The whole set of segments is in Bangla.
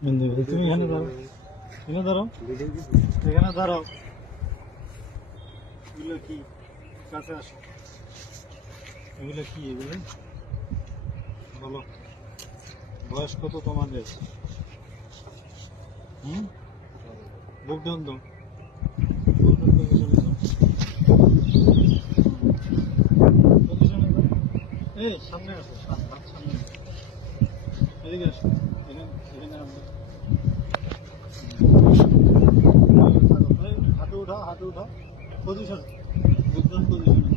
তুমি এখানে দাঁড়াও, এখানে দাঁড়াও, এখানে দাঁড়াও। এগুলো কি? কাছে আসো। এগুলো কি? এগুলো বলো, বয়স কত তোমাদের? বুক ডাউন দাও, বুক ডাউন দাও, পিছনে দাও, পিছনে দাও। এই সামনে আসো, সামনে এদিকে আসো, এখানে এখানে আসো। হাঁটু উঠাও, হাঁটু উঠাও, পজিশন, বুক ডাউন পজিশনে,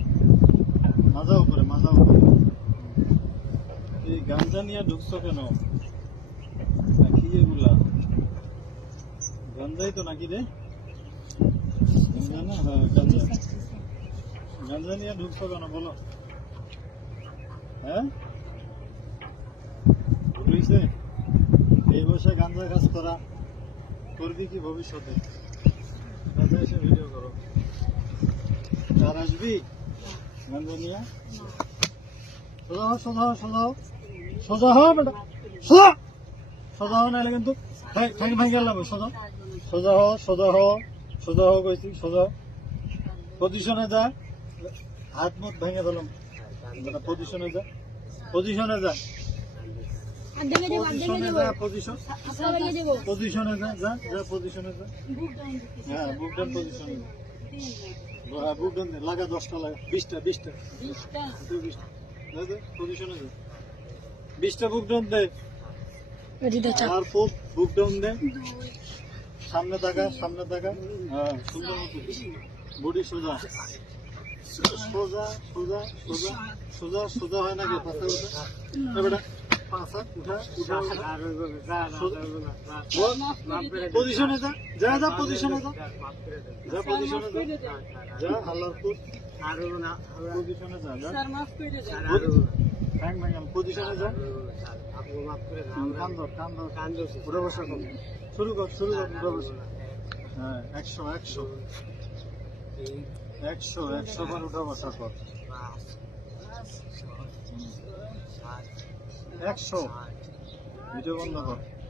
মাজা উপরে, মাজা উপরে। এই গাঞ্জা নিয়ে ঢুকছো কেন? কি এগুলা? গাঞ্জাই তো নাকি রে? গাঞ্জা না? হ্যাঁ গাঞ্জা। গাঞ্জা নিয়ে ঢুকছো কেন বলো? হ্যাঁ, ভুলিছে? এই বয়সে গাঞ্জা কাজ করা করবি কি ভবিষ্যতে? কাছে এসে ভিডিও করো। কার আসবি গাঞ্জা নিয়ে? সোজা হও, সোজা হও, সোজা হও, সোজা হও বেটা, সোজা, সোজা হও, নাহলে কিন্তু ঠ্যাং ভাঙে গেলাম। সোজা, সোজা হও, সোজা হও, সোজা হও কইছি, সোজা। পজিশনে যা, হাত মুখ ভেঙে দিলাম। পজিশনে যা, পজিশনে যা, পজিশনে যা, পজিশন, পজিশনে যা, যা যা, পজিশনে যা। হ্যাঁ বুক ডাউন পজিশনে যা। হ্যাঁ বুক ডাউন লাগা, 10টা লাগা, 20টা, 20টা, 20টা পজিশনে যা, 20টা বুক ডাউন দে। আর খুব বুক ডাউন দে, সামনে তাকা, সামনে তাকা। হ্যাঁ সুন্দর মতো বডি সোজা, সোজা, সোজা, সোজা, সোজা, সোজা হয় নাকি? পাতা উঠা বেটা, পাঁচা উঠা, উঠা, পজিশনে যা, যা যা, পজিশনে যা, যা পজিশনে যা, যা হাল্লার ফুট, পজিশনে যা, যা পজিশনে যা। কান ধর, কান ধর, উঠে বসা কর, শুরু কর, শুরু কর, উঠে বসা। হ্যাঁ 100, 100, 100, 100 বার উঠা বসা কর। 100 ভিডিও বন্ধ কর।